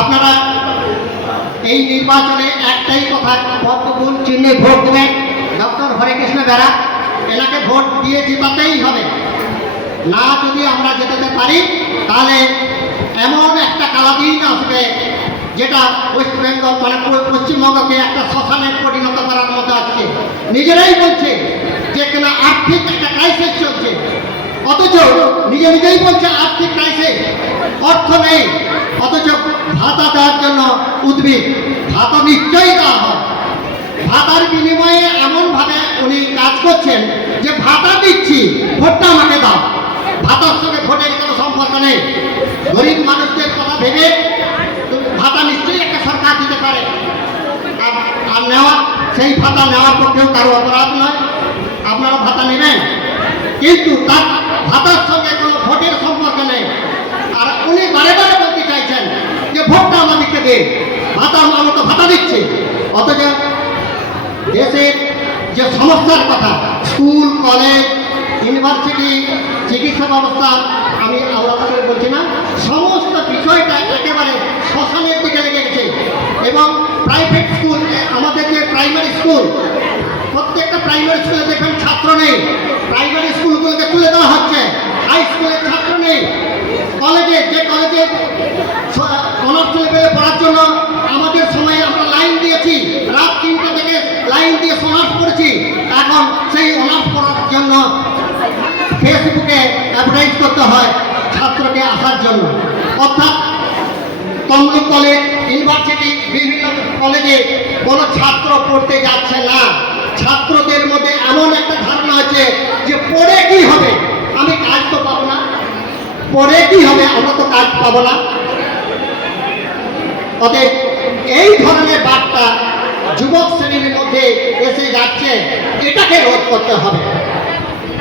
আপনারা এই নির্বাচনে একটাই কথা, পদ্মফুল চিহ্নে ভোট দেবেন। ডক্টর হরেকৃষ্ণ বেরা, এনাকে ভোট দিয়ে জেতাতেই হবে। না যদি আমরা জেতাতে পারি তাহলে এমন একটা কালাদিন আসবে যেটা ওয়েস্ট বেঙ্গল মানে পশ্চিমবঙ্গকে একটা শ্মশানে পরিণত করার মতো আসছে। নিজেরাই বলছে যে কিনা আর্থিক একটা ক্রাইসিস চলছে, অথচ নিজেই বলছে আর্থিক ক্রাইসিস, অর্থ নেই, অথচ ভাতা দেওয়ার জন্য উদ্ভিদ। ভাতা নিশ্চয়ই দেওয়া হয়, ভাতার বিনিময়ে এমনভাবে উনি কাজ করছেন যে ভাতা দিচ্ছি, ভোটটা আমাকে দাও। ভাতার সঙ্গে ভোটের কোনো সম্পর্ক নেই। গরিব মানুষদের কথা ভেবে ভাতা নিশ্চয়ই একটা সরকার দিতে পারে, আর নেওয়া সেই ভাতা নেওয়ার পক্ষেও কারো অপরাধ নয়, আপনারা ভাতা নেবেন, কিন্তু তার ভাতার সঙ্গে কোনো ভোটের সম্পর্ক নেই। আর উনি বারে বারে বলতে চাইছেন যে ভোটটা আমাদেরকে দে, ভাতা আমরা তো ভাতা দিচ্ছি, অথচ দেশের যে সমস্যার কথা, স্কুল, কলেজ, ইউনিভার্সিটি, চিকিৎসা ব্যবস্থা, আমি আলাদা করে বলছি না, সমস্ত বিষয়টা একেবারে শ্মশানের দিকে লেগে গেছে। এবং প্রাইভেট স্কুল, আমাদের যে প্রাইমারি স্কুল, প্রত্যেকটা প্রাইমারি স্কুলে দেখবেন ছাত্র নেই, প্রাইমারি স্কুলগুলোকে তুলে দেওয়া হচ্ছে, হাই স্কুলের ছাত্র নেই। কলেজে, যে কলেজে অনার্স লেভেলে পড়ার জন্য আমাদের সময়ে আমরা লাইন দিয়েছি, রাত 3টে থেকে লাইন দিয়ে অনার্স পড়েছি, এখন সেই অনার্স পড়ার জন্য ফেসবুকে অ্যাডভার্টাইজ করতে হয় ছাত্রকে আসার জন্য। অর্থাৎ তমলুক কলেজ, ইউনিভার্সিটি, বিভিন্ন কলেজে কোনো ছাত্র পড়তে যাচ্ছে না। ছাত্রদের মধ্যে এমন একটা ধারণা আছে যে পড়ে কি হবে, আমি কাজ তো পাবো না, পড়ে কি হবে, আমরা তো কাজ পাবো না। অতএব এই ধরনের বার্তা যুবক শ্রেণীর মধ্যে এসে যাচ্ছে, এটাকে রোধ করতে হবে।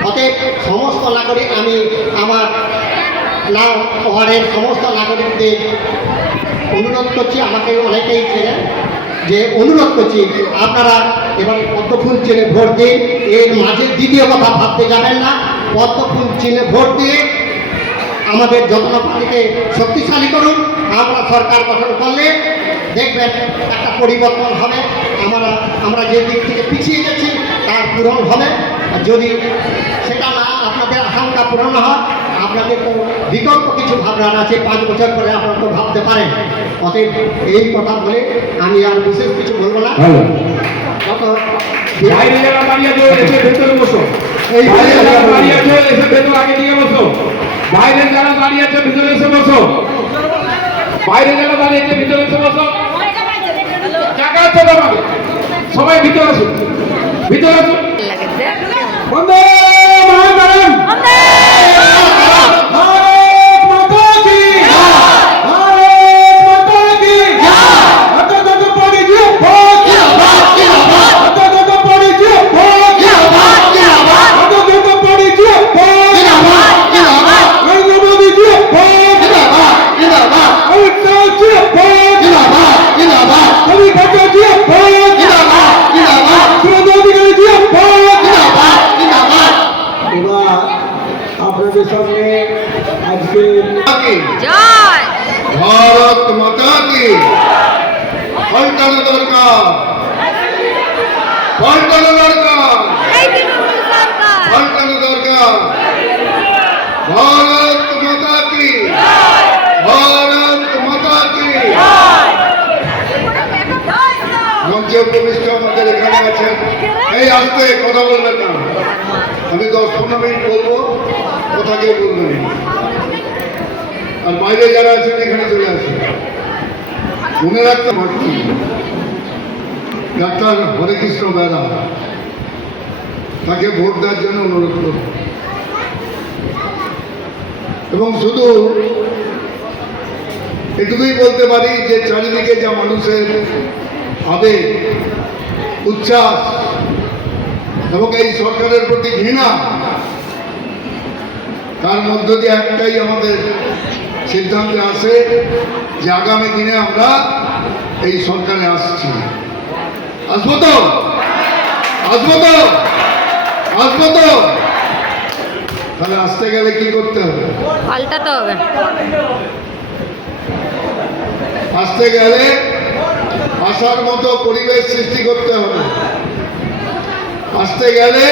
অতএব সমস্ত নাগরিক, আমি আমার ওয়ার্ডের সমস্ত নাগরিকদের অনুরোধ করছি, আমাকে অনেকেই চেনেন, যে অনুরোধ করছি আপনারা এবার পদ্মফুল চিহ্নে ভোট দিন। এর মাঝে দ্বিতীয় কথা ভাবতে যাবেন না, পদ্মফুল চিহ্নে ভোট দিয়ে আমাদের যত্ন পার্টিকে শক্তিশালী করুন। আমরা সরকার গঠন করলে দেখবেন একটা পরিবর্তন হবে, আমরা যে দিক থেকে পিছিয়ে গেছি তার পূরণ হবে। যদি সেটা না আপনাদের আকাঙ্ক্ষা পূরণ হয়, আপনাদের তো বিকল্প কিছু ভাবনার আছে, 5 বছর পরে আপনারা তো ভাবতে পারেন। অতএব এই কথা বলে আমি আর বিশেষ কিছু বলবো না। বাইরে যারা দাঁড়িয়ে আছে এসে ভেতরে বসো, বাইরে যারা দাঁড়িয়ে আছে এসে ভেতরে আগে দিয়ে বসো, বাইরে যারা দাঁড়িয়ে আছে ভিতরে এসে বসো, বাইরে যারা দাঁড়িয়ে আছে ভিতরে এসে বসো, জায়গা আছে তোমাদের, সবাই ভিতরে আসুন, ভিতরে আসুন। বন্দে মাতরম, বন্দে ভারত মাতা কি জয়, পাল্টানো দরকার, পাল্টানো দরকার, এই তৃণমূল সরকার পাল্টানো দরকার। ভারত মাতা কি, ভারত মাতা কি। মঞ্চে উপবিষ্ট আমাদের এখানে আছেন, এই আসতে কথা বলবেন না, আমি 10-15 মিনিট বলবো, কথা কেউ বলবেন না। আর বাইরে যারা আছেন এখানে চলে আসেন। মনে রাখতে পারছি ডাক্তার হরেকৃষ্ণ বেরা, তাকে ভোট দেওয়ার জন্য অনুরোধ করব। এবং শুধু এটুকুই বলতে পারি যে চারিদিকে যা মানুষের আবেগ, উচ্ছ্বাস এবং এই সরকারের প্রতি ঘৃণা, তার মধ্য দিয়ে একটাই আমাদের সিদ্ধান্তে আসে যে আগামী দিনে আমরা এই সরকারে আসছি। আসবো তো, আসবো তো, আসবো তো। তাহলে আসতে গেলে কি করতে হবে? পাল্টাতে হবে। আসতে গেলে আসার মতো পরিবেশ সৃষ্টি করতে হবে। আসতে গেলে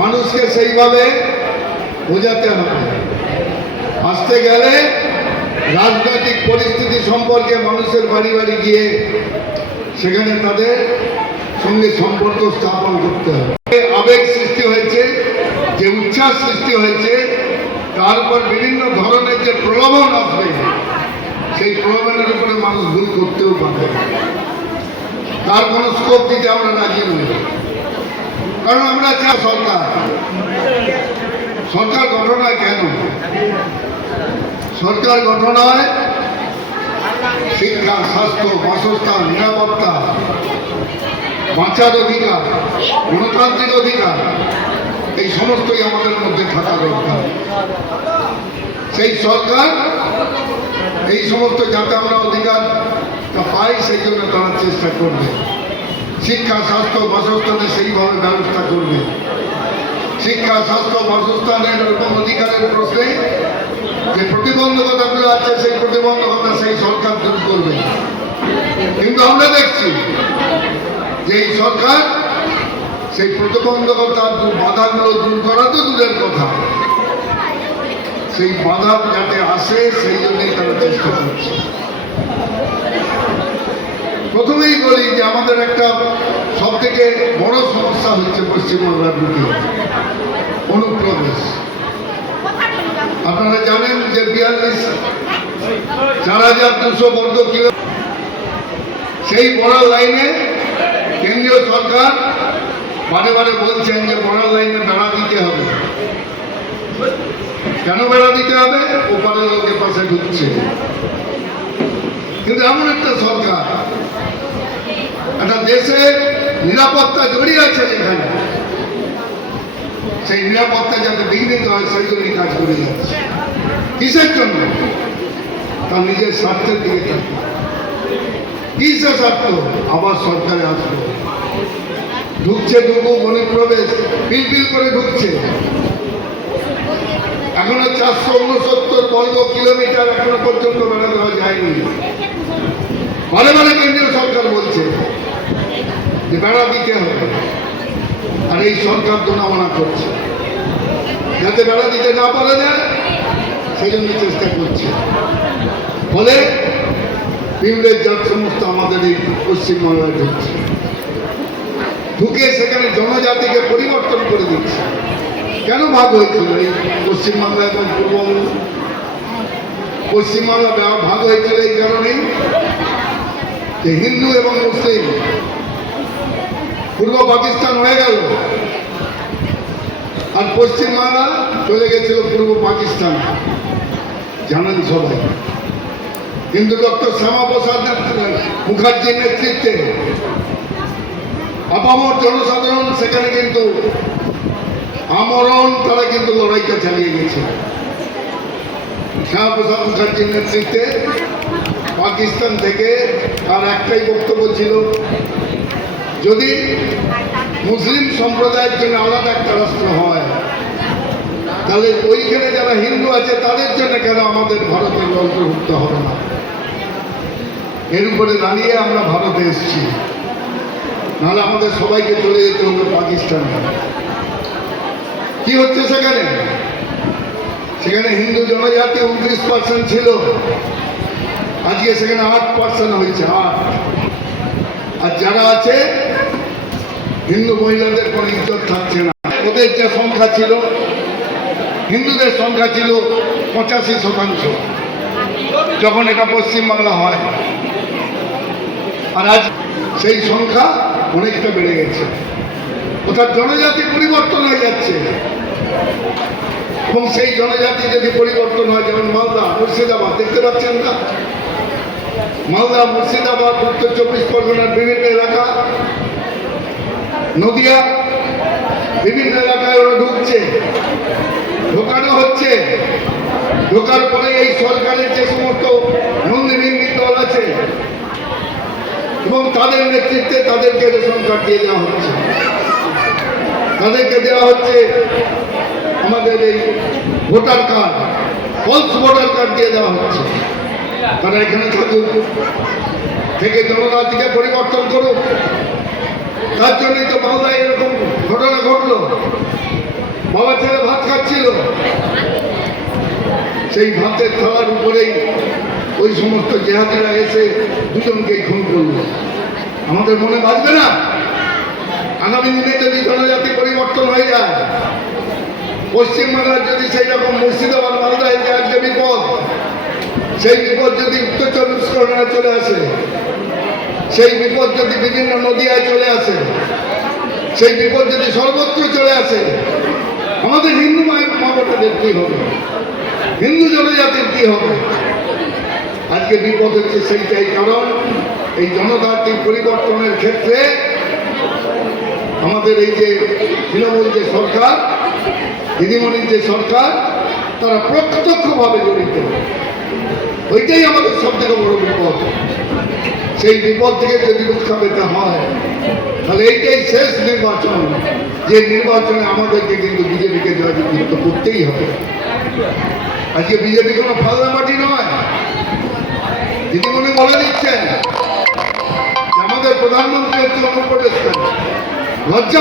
মানুষকে সেইভাবে বোঝাতে হবে। আসতে গেলে রাজনৈতিক পরিস্থিতি সম্পর্কে মানুষের বাড়ি বাড়ি গিয়ে সেখানে তাদের সঙ্গে সম্পর্ক স্থাপন করতে হবে। আবেগ সৃষ্টি হয়েছে, যে উচ্ছ্বাস সৃষ্টি হয়েছে, তারপর বিভিন্ন ধরনের যে প্রলোভন আসবে, সেই প্রলোভনের উপরে মানুষ ভুল করতেও পারে। তার কোনো স্কোপ দিতে আমরা রাজি নই, কারণ আমরা চাই সরকার। সরকার গঠন হয় কেন? সরকার গঠন হয় শিক্ষা, স্বাস্থ্য, বাসস্থান, নিরাপত্তা, বাঁচার অধিকার, গণতান্ত্রিক অধিকার, এই সমস্তই আমাদের মধ্যে থাকা দরকার। সেই সরকার এই সমস্ত যাতে আমরা অধিকারটা পাই সেই জন্য তারা চেষ্টা করবে। শিক্ষা, স্বাস্থ্য, বাসস্থানে সেইভাবে ব্যবস্থা করবে। শিক্ষা, স্বাস্থ্য, বাসস্থানের এবং অধিকারের প্রশ্নে যে প্রতিবন্ধকতাগুলো আছে সেই প্রতিবন্ধকতা সেই সরকার দূর করবে। কিন্তু আমরা দেখছি যে এই সরকার সেই প্রতিবন্ধকতার বাধাগুলো দূর করা তো দূরের কথা, সেই বাধা যাতে আসে সেই জন্যই তারা চেষ্টা করছে। প্রথমেই বলি যে আমাদের একটা সব থেকে বড় সমস্যা হচ্ছে পশ্চিমবাংলার বুকে অনুপ্রবেশ। আপনারা জানেন যে 4,200 বর্গ কিলো সেই বড় লাইনে কেন্দ্রীয় সরকার বারে বারে বলছেন যে বর্ডার লাইনে বেড়া দিতে হবে। কেন বেড়া দিতে হবে? ওপারের লোকের পাশে ঢুকছে। কিন্তু এমন একটা সরকার, একটা দেশের নিরাপত্তা জড়িয়ে আছে যেখানে, সেই নিরাপত্তা যাতে বিঘ্নিত হয় সেই জন্যই কাজ করে যাচ্ছে। কিসের জন্য? তার নিজের স্বার্থের দিকে থাকে। কিসের স্বার্থ? আবার সরকারে আসলো, ঢুকছে, ঢুকুক, অনুপ্রবেশ পিলপিল করে ঢুকছে। এখনো 469 বর্গ কিলোমিটার এখনো পর্যন্ত বেড়া দেওয়া যায়নি। বারে বারে কেন্দ্রীয় সরকার বলছে যে বেড়া দিতে হবে, আর এই সরকার দোনামনা করছে যাতে বেড়া দিতে না পারা যায়, সেই জন্য চেষ্টা করছে। ফলে পিঁপড়ের জাত সমস্ত আমাদের এই পশ্চিমবাংলায় ঢুকছে, ঢুকে সেখানে জনজাতিকে পরিবর্তন করে দিচ্ছে। কেন ভাগ হয়েছিল এই পশ্চিমবাংলা এবং পূর্ববঙ্গ? পশ্চিমবাংলা ভাগ হয়েছিল এই কারণেই যে হিন্দু এবং মুসলিম পূর্ব পাকিস্তান হয়ে গেল, আর পশ্চিমবাংলা চলে গেছিল পূর্ব পাকিস্তান, জানেন সবাই। কিন্তু ডক্টর শ্যামাপ্রসাদ মুখার্জির নেতৃত্বে আপামর জনসাধারণ সেখানে কিন্তু আমরণ, তারা কিন্তু লড়াইটা চালিয়ে গেছে। শ্যামাপ্রসাদ মুখার্জির নেতৃত্বে পাকিস্তান থেকে তার একটাই বক্তব্য ছিল, যদি মুসলিম সম্প্রদায়ের জন্য আলাদা একটা রাষ্ট্র হয়, তাহলে ওইখানে যারা হিন্দু আছে তাদের জন্য কেন আমাদের ভারতের অন্তর্ভুক্ত হবে না? এর উপরে দাঁড়িয়ে আমরা ভারতে এসেছি, নাহলে আমাদের সবাইকে চলে যেতে হবে পাকিস্তানে। কি হচ্ছে সেখানে? সেখানে হিন্দু জনজাতি 29% ছিল, আজকে সেখানে 8% হয়েছে, 8। আর যারা আছে হিন্দু মহিলাদের কোনো ইজ্জত থাকছে না। ওদের যে সংখ্যা ছিল, হিন্দুদের সংখ্যা ছিল 85% যখন এটা পশ্চিমবাংলা হয়, আর আজ সেই সংখ্যা অনেকটা বেড়ে গেছে। অর্থাৎ জনজাতি পরিবর্তন হয়ে যাচ্ছে, এবং সেই জনজাতি যদি পরিবর্তন হয়, যেমন মালদা, মুর্শিদাবাদ দেখতে পাচ্ছেন না? মালদা, মুর্শিদাবাদ, উত্তর 24 পরগনার বিভিন্ন এলাকা, নদিয়া, বিভিন্ন এলাকায় ওরা ঢুকছে, ঢোকানো হচ্ছে। ঢোকার পরে এই সরকারের যে সমস্ত নন্দীভিত্তিক দল আছে এবং তাদের নেতৃত্বে তাদেরকে রেশন কার্ড দিয়ে দেওয়া হচ্ছে, তাদেরকে দেওয়া হচ্ছে আমাদের এই voter card, false voter card দিয়ে দেওয়া হচ্ছে। তারা এখানে থাকুক, থেকে জনজাতিকে পরিবর্তন করুক। তার জন্যই তো মালদায় এরকম ঘটনা ঘটলো। বাবা ছেলে ভাত খাচ্ছিল, সেই ভাতের থালার উপরেই ওই সমস্ত জেহাদিরা এসে দুজনকেই খুন করলো। আমাদের মনে বাঁচবে না? আগামী দিনে যদি জনজাতি পরিবর্তন হয়ে যায়, পশ্চিমবাংলার যদি সেই রকম মুর্শিদাবাদ, মালদায় যে আজকে বিপদ, সেই বিপদ যদি উত্তর 24 পরগনায় চলে আসে, সেই বিপদ যদি বিভিন্ন নদীয়ায় চলে আসে, সেই বিপদ যদি সর্বত্র চলে আসে, আমাদের হিন্দু মানবতাদের কি হবে? হিন্দু জনজাতির কি হবে? আজকে বিপদ হচ্ছে সেইটাই। কারণ এই জনজাতির পরিবর্তনের ক্ষেত্রে আমাদের এই যে তৃণমূল যে সরকার, দিদিমণির যে সরকার, তারা প্রত্যক্ষভাবে জড়িত। ওইটাই আমাদের সব থেকে বড় বিপদ। সেই বিপদ থেকে যদি রক্ষা পেতে হয়, তাহলে এইটাই শেষ নির্বাচন, যে নির্বাচনে আমাদেরকে কিন্তু বিজেপিকে জয়যুক্ত করতেই হবে। আজকে বিজেপি কোনো ফালনাবাটি নয়। দিদিমণি বলে দিচ্ছেন যে আমাদের প্রধানমন্ত্রী হচ্ছে অনুপ্রবেশকারী। লজ্জা